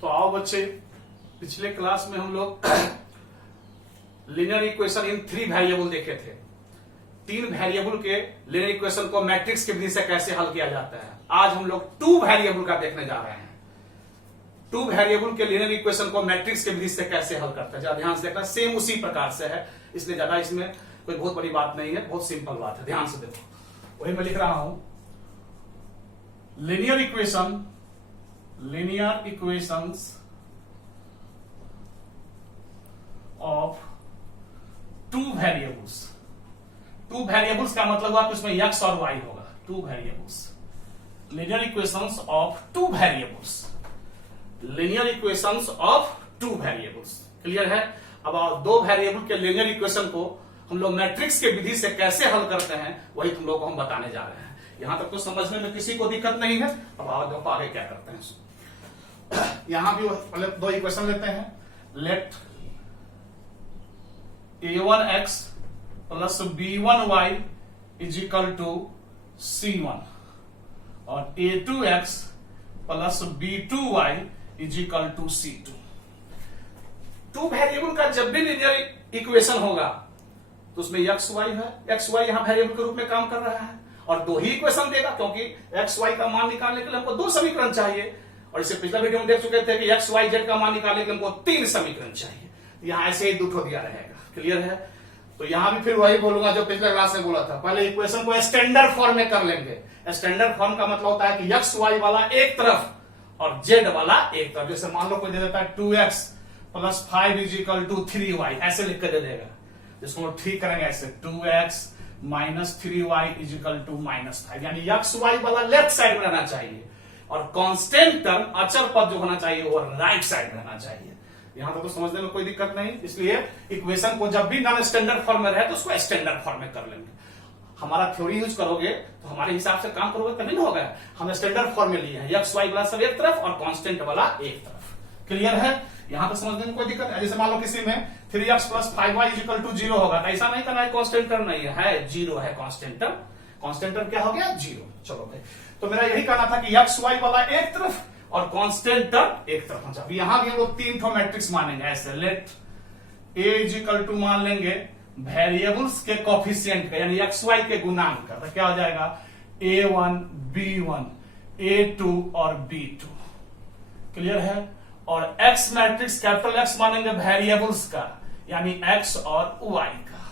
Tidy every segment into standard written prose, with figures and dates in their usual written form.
तो आओ बच्चे, पिछले क्लास में हम लोग लीनियर इक्वेशन इन 3 वेरिएबल देखे थे। 3 वेरिएबल के लीनियर इक्वेशन को मैट्रिक्स की विधि से कैसे हल किया जाता है। आज हम लोग 2 वेरिएबल का देखने जा रहे हैं। 2 वेरिएबल के लीनियर इक्वेशन को मैट्रिक्स की विधि से कैसे हल करते हैं, ध्यान से देखना। सेम उसी प्रकार से है, इसलिए ज्यादा इसमें कोई बहुत बड़ी बात नहीं है, बहुत सिंपल बात है, ध्यान से देखो। वही मैं लिख रहा हूं, linear equations of 2 variables. 2 variables का मतलब हुआ कि उसमें x और y होगा। 2 variables, linear equations of 2 variables, linear equations of 2 variables. Clear है। अब 2 वेरिएबल के लीनियर इक्वेशन को हम लोग मैट्रिक्स के विधि से कैसे हल करते हैं, वही तुम लोग को हम बताने जा रहे हैं। यहां तक तो समझने में किसी को दिक्कत नहीं है। अब आओ आगे क्या करते हैं। यहां भी पहले 2 इक्वेशन लेते हैं। Let a1x plus b1y is equal to c1 और a2x plus b2y is equal to c2। 2 variable का जब भी लीनियर इक्वेशन होगा तो उसमें एक्स वाई है। एक्स वाई यहां वेरिएबल के रूप में काम कर रहा है और 2 ही इक्वेशन देगा, क्योंकि एक्स वाई का मान निकालने के लिए हमको 2 समीकरण चाहिए। और इससे पिछला वीडियो में देख चुके थे कि एक्स वाई जेड का मान निकालने के लिए हमको 3 समीकरण चाहिए। यहां ऐसे ही 2 दिया रहेगा। क्लियर है। तो यहां भी फिर वही बोलूंगा जो पिछले क्लास में बोला था। पहले इक्वेशन को स्टैंडर्ड फॉर्म में कर लेंगे। स्टैंडर्ड फॉर्म का मतलब होता है कि एक्स वाई वाला एक तरफ और जेड वाला एक तरफ। जैसे मान लो कोई दे देता है 2x plus 5 is equal to 3y, ऐसे लिख कर दे देगा। जिसको ठीक करेंगे ऐसे 2x minus 3y is equal to -5, यानी एक्स वाई वाला लेफ्ट साइड में रहना चाहिए और कांस्टेंट टर्म अचर पद जो होना चाहिए वो राइट साइड में रहना चाहिए। यहां तक तो समझने में कोई दिक्कत नहीं। इसलिए इक्वेशन को जब भी नॉन स्टैंडर्ड फॉर्म में रहे तो उसको स्टैंडर्ड फॉर्म में कर लेंगे। हमारा थ्योरी यूज करोगे तो हमारे हिसाब से काम करोगे तभी ना होगा। हम स्टैंडर्ड फॉर्म में लिए हैं, एक्स वाई वाला सब एक तरफ और कांस्टेंट वाला एक तरफ। क्लियर है। यहां तक समझने में कोई दिक्कत है। जैसे मान लो किसी में 3x plus 5y is equal to 0 होगा, तो ऐसा नहीं करना है कांस्टेंट टर्म नहीं है 0 है कांस्टेंट टर्म। कांस्टेंट टर्म क्या हो गया 0। चलो भाई, तो मेरा यही कहना था कि एक्स वाई वाला एक तरफ और कांस्टेंट टर्म एक तरफ होना। यहां भी हम लोग 3 ठो मैट्रिक्स मानेंगे ऐसे। Let a is equal to मान लेंगे वेरिएबल्स के कोफिशिएंट का, यानी एक्स वाई के गुणांक का। तो क्या हो जाएगा a1 b1 a2 और b2। क्लियर है। और x मैट्रिक्स कैपिटल X मानेंगे वेरिएबल्स का, यानी x और y का।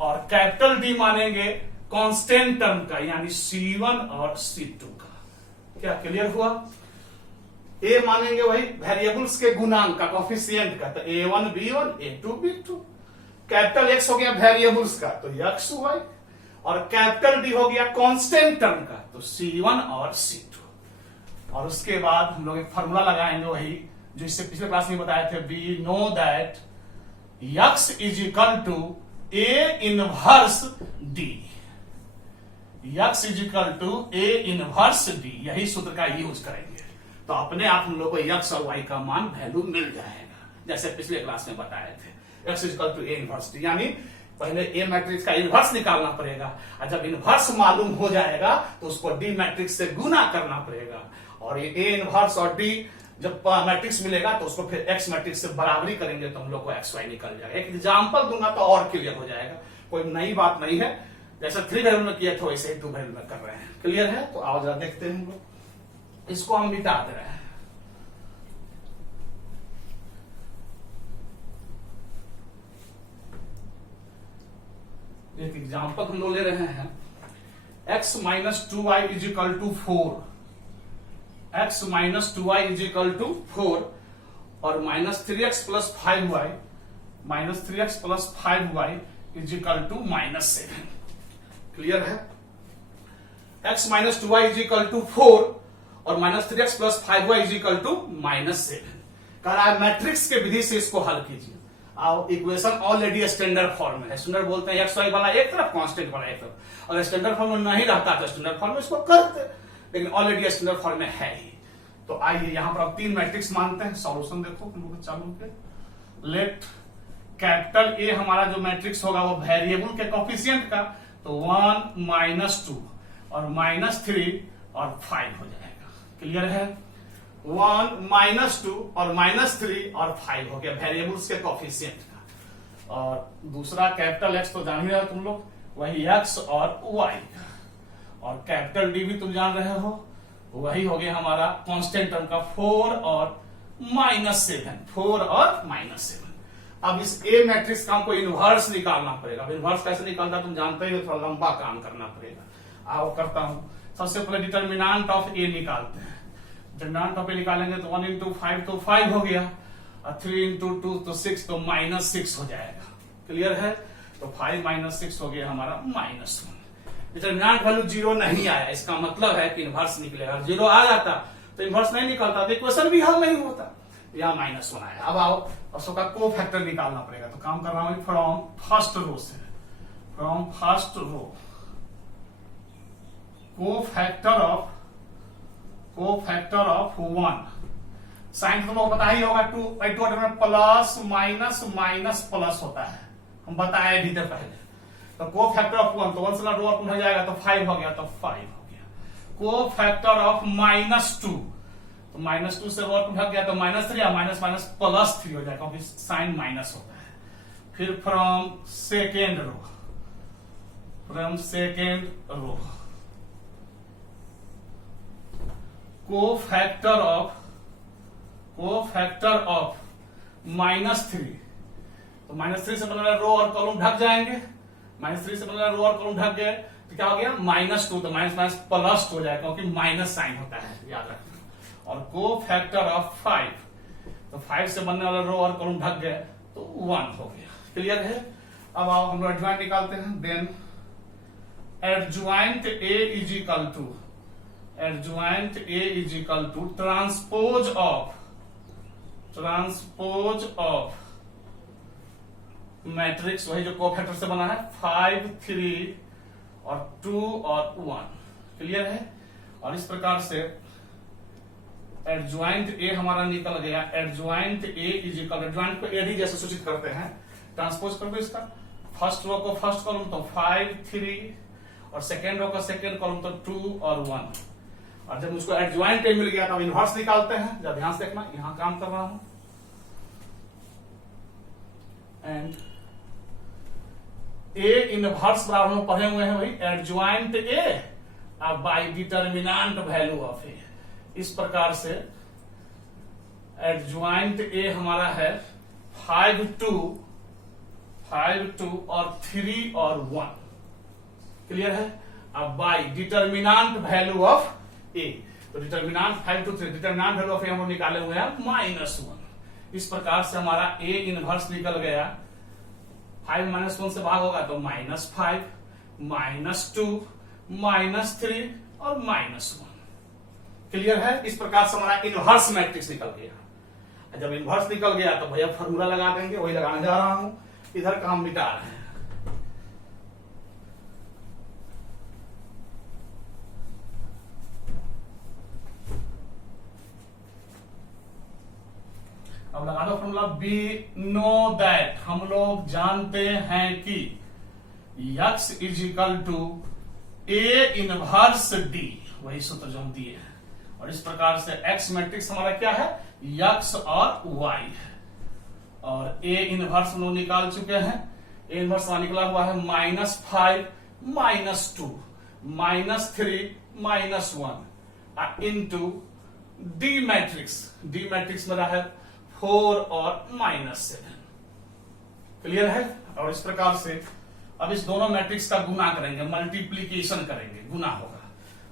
और कैपिटल D मानेंगे कांस्टेंट टर्म का, यानी c1 और c2 का। क्या क्लियर हुआ। a मानेंगे वही वेरिएबल्स के गुणांक का, कोफिशिएंट का, तो a1 b1 a2 b2। Capital X हो गया वेरिएबल्स का, तो x y। और कैपिटल D हो गया कांस्टेंट टर्म का, तो c1 और c2। और उसके बाद हम लोग एक फॉर्मूला लगाएंगे वही जो इससे पिछले क्लास में बताए थे। We know that x is equal to a inverse d। x is equal to a inverse d, यही सूत्र का यूज करेंगे तो अपने आप हम लोग को x और y का मान वैल्यू मिल जाएगा, जैसे पिछले क्लास में बताए थे। x is equal to a inverse d, यानी पहले a मैट्रिक्स का इनवर्स निकालना पड़ेगा और जब इनवर्स मालूम हो जाएगा तो उसको d मैट्रिक्स से गुना करना पड़ेगा। और ये a इनवर्स और d जब मैट्रिक्स मिलेगा तो उसको फिर x मैट्रिक्स से बराबरी करेंगे तो हम लोग को एक्स वाई निकल जाएगा। एक एग्जांपल दूंगा तो और क्लियर हो जाएगा, कोई नई बात नहीं है। जैसे 3 वेरिएबल में किया था वैसे ही 2 वेरिएबल में कर रहे हैं। क्लियर है। तो आओ जरा देखते हैं हम लोग। इसको हम मिटा दे रहे हैं। एक एग्जांपल हम लोग ले रहे हैं। x minus 2y is equal to 4, x minus 2y is equal to 4 और minus 3x plus 5y, minus 3x plus 5y is equal to -7। Clear है। x minus 2y is equal to 4 और minus 3x plus 5y is equal to -7। कह रहा है matrix के विधि से इसको हल कीजिए। आओ, इक्वेशन ऑलरेडी स्टैंडर्ड फॉर्म में है। स्टैंडर्ड बोलते हैं एक्स वाई वाला एक तरफ कांस्टेंट वाला एक तरफ। अगर स्टैंडर्ड फॉर्म में नहीं रहता तो स्टैंडर्ड फॉर्म में इसको करते, लेकिन ऑलरेडी स्टैंडर्ड फॉर्म में है ही। तो आइए यहां पर अब 3 मैट्रिक्स मानते हैं। सॉल्यूशन देखो हम लोग चालू के। लेट कैपिटल ए हमारा जो मैट्रिक्स होगा वो वेरिएबल के कोफिशिएंट का, तो 1 -2 और -3 और 5 हो जाएगा। क्लियर है। 1 -2 और -3 और 5 हो गया वेरिएबल्स के कोफिशिएंट का। और दूसरा कैपिटल एक्स तो जान ही रहे हो तुम लोग, वही एक्स और वाई का। और कैपिटल डी भी तुम जान रहे हो, वही हो गया हमारा कांस्टेंट टर्म का 4 और -7, 4 और -7। अब इस ए मैट्रिक्स का हमको इनवर्स निकालना पड़ेगा। अब इनवर्स कैसे निकालना तुम जानते ही, थोड़ा लंबा काम करना पड़ेगा। आओ करता हूं। सबसे पहले डिटर्मिनेंट ऑफ ए निकालते हैं। डिटर्मिनेंट ऑफ ए निकालेंगे तो 1 × 5 तो 5 हो गया, और 3 × 2 तो 6, तो -6 हो जाएगा। क्लियर है? तो 5 - 6 हो गया हमारा -1। डिटर्मिनेंट वैल्यू 0 नहीं आया, इसका मतलब है कि इनवर्स निकलेगा। 0 आ जाता तो इनवर्स नहीं निकलता, तो इक्वेशन भी हल नहीं होता। यहाँ -1 आया। अब आओ और का को फैक्टर निकालना पड़ेगा। तो काम कर रहा हूं फ्रॉम फर्स्ट रो से, फ्रॉम फर्स्ट रो को फैक्टर ऑफ 1। साइन तो तुमको पता ही होगा, 2 में प्लस माइनस माइनस प्लस होता है, हम बताए भी थे पहले। तो को फैक्टर ऑफ 1, तो 1 से रो हो जाएगा, तो 5 हो गया, तो 5 हो गया। को फैक्टर ऑफ -2, तो -2 से रो भाग गया, तो -3 या माइनस माइनस +3 हो जाएगा, क्योंकि साइन माइनस होता है। फिर फ्रॉम सेकेंड रो को फैक्टर ऑफ -3, तो -3 से बनने रो और कॉलम ढक जाएंगे। -3 से बनने रो और कॉलम ढक गए, तो क्या हो गया -2, तो माइनस माइनस प्लस हो जाएगा, क्योंकि माइनस साइन होता है, याद रखना। और को फैक्टर ऑफ 5, तो 5 से बनने वाला रो और कॉलम ढक गए, तो 1 हो गया। क्लियर है? अब आओ हम लोग एडजॉइंट निकालते हैं। Then adjoint a is equal to transpose of matrix, वही जो कोफैक्टर से बना है, 5, 3 और 2 और 1। क्लियर है? और इस प्रकार से एडजॉइंट ए हमारा निकल गया। Adjoint a is equal, adjoint को एडी जैसे सूचित करते हैं। ट्रांसपोज कर दो इसका, फर्स्ट रो को फर्स्ट कॉलम तो 5, 3 और सेकेंड रो का सेकेंड कॉलम तो 2 और 1। और जब मुझको एडजॉइंट ए मिल गया तब इनवर्स निकालते हैं। जब ध्यान से देखना, यहां काम कर रहा हूं। एंड ए इनवर्स बराबर में पढ़े हुए हैं, वही adjoint a by determinant value of a. इस प्रकार से एडजॉइंट ए हमारा है 5, 2 और 3 और 1। क्लियर है? अब बाय डिटर्मिनेंट वैल्यू ऑफ ए, तो डिटर्मिनेंट 5, 2, 3, डिटर्मिनेंट वैल्यू ऑफ ए हम निकाले हुए हैं -1। इस प्रकार से हमारा ए इनवर्स निकल गया। 5 - 1 से भाग होगा तो -5, -2, -3 और -1। क्लियर है? इस प्रकार से हमारा इनवर्स मैट्रिक्स निकल गया। जब इनवर्स निकल गया तो भैया फॉर्मूला लगा देंगे, वही लगाने जा रहा हूं। इधर काम मिटा रहे हैं। अब लगा दो फॉर्मूला। वी नो दैट, हम लोग जानते हैं कि x is equal to a inverse d, वही सूत्र जो हम दिए हैं। और इस प्रकार से x मैट्रिक्स हमारा क्या है, x और y है। और a इनवर्स हम लोग निकाल चुके हैं। a इनवर्स निकला हुआ है -5, -2, -3, -1 इंटू डी मैट्रिक्स मेरा है 4 और -7। क्लियर है? और इस प्रकार से अब इस दोनों मैट्रिक्स का गुना करेंगे, मल्टीप्लीकेशन करेंगे, गुना होगा।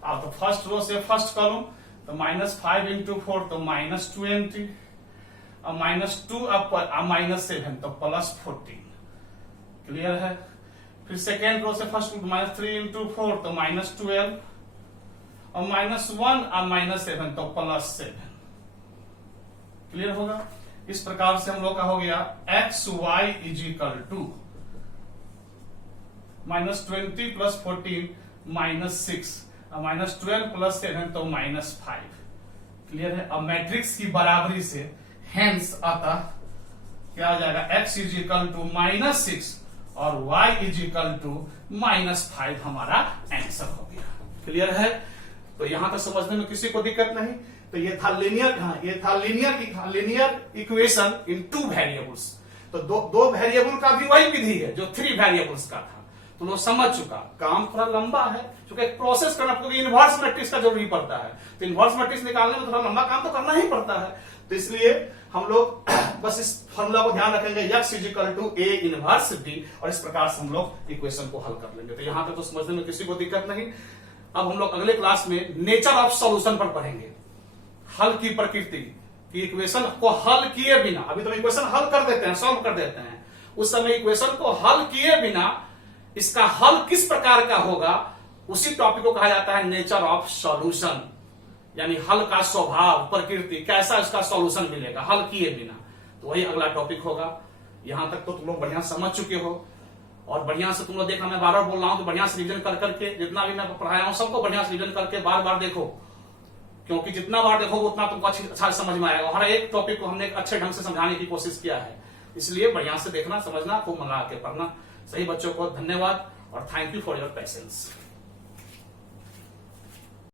अब तो फर्स्ट रो से फर्स्ट कॉलम, तो -5 × 4 तो -20, और -2 अब -7 तो +14। क्लियर है? फिर सेकेंड रो से फर्स्ट -3 × 4 तो -12, और -1 और -7 तो +7। क्लियर होगा? इस प्रकार से हम लोग का हो गया xy इज इक्वल टू -20 + 14 -6 और -12 + 7 तो -5। क्लियर है? अब मैट्रिक्स की बराबरी से हेंस अतः क्या आ जाएगा, x इज इक्वल टू -6 और y इज इक्वल टू -5 हमारा आंसर हो गया। क्लियर है? तो यहां तक समझने में किसी को दिक्कत नहीं। तो ये था लीनियर इक्वेशन इन 2 वेरिएबल्स। तो दो वेरिएबल का भी वही विधि है जो 3 वेरिएबल्स का था। तो लोग समझ चुका, काम थोड़ा लंबा है क्योंकि एक प्रोसेस करना, क्योंकि इनवर्स मैट्रिक्स का जरूरी पड़ता है, तो इनवर्स मैट्रिक्स निकालने में थोड़ा लंबा काम तो करना ही पड़ता है। तो इसलिए हम लोग बस इस फॉर्मूला को ध्यान रखेंगे, x is equal to a inverse b, और इस प्रकार से हम लोग इक्वेशन को हल कर लेंगे। तो यहां तक तो समझने में किसी को दिक्कत नहीं। अब हम लोग अगले क्लास में नेचर ऑफ सॉल्यूशन पर पढ़ेंगे, हल की प्रकृति की। इक्वेशन को हल किए बिना, अभी तो इक्वेशन हल कर देते हैं, सॉल्व कर देते हैं, उस समय इक्वेशन को हल किए बिना इसका हल किस प्रकार का होगा, उसी टॉपिक को कहा जाता है नेचर ऑफ सॉल्यूशन, यानी हल का स्वभाव, प्रकृति, कैसा इसका सॉल्यूशन मिलेगा हल किए बिना। तो वही अगला टॉपिक होगा। यहां तक तो तुम लोग बढ़िया समझ चुके हो, और बढ़िया से तुम लोग देखा, मैं बार बार बोल रहा हूं तो बढ़िया से रिविजन कर करके, जितना भी मैं पढ़ाया हूं सबको बढ़िया से रिविजन करके बार बार देखो, क्योंकि जितना बार देखोगे उतना तुमको अच्छा समझ में आएगा। हर एक टॉपिक को हमने अच्छे ढंग से समझाने की कोशिश किया है, इसलिए बढ़िया से देखना, समझना, खूब मंगा के पढ़ना। सही बच्चों को धन्यवाद और thank you for your patience.